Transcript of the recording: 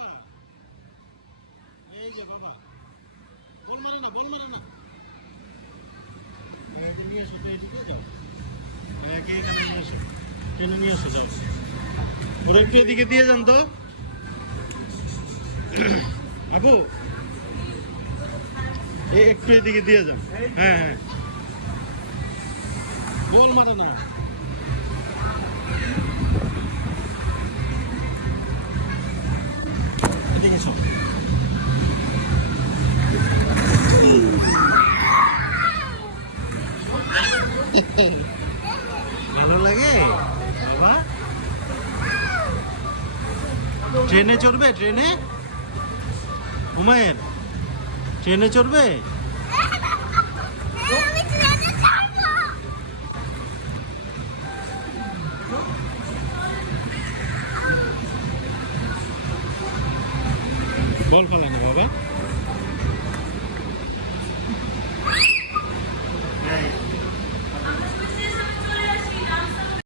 বাবা, এই যে বাবা, বল মারে না, বল মারে না। একে নিয়ে এসো তো, এদিকে যাও। একে এখানে নিয়ে এসো, টেনে নিয়ে এসো, যাও। ওরা একটু এদিকে দিয়ে যান তো। আপু, একটু এদিকে দিয়ে যান। হ্যাঁ হ্যাঁ, বল মারে না। এদিকে এসো। ভালো লাগে বাবা? ট্রেনে চড়বে? ট্রেনে হুমায়ের, ট্রেনে চড়বে? বল ফেলে না বাবা।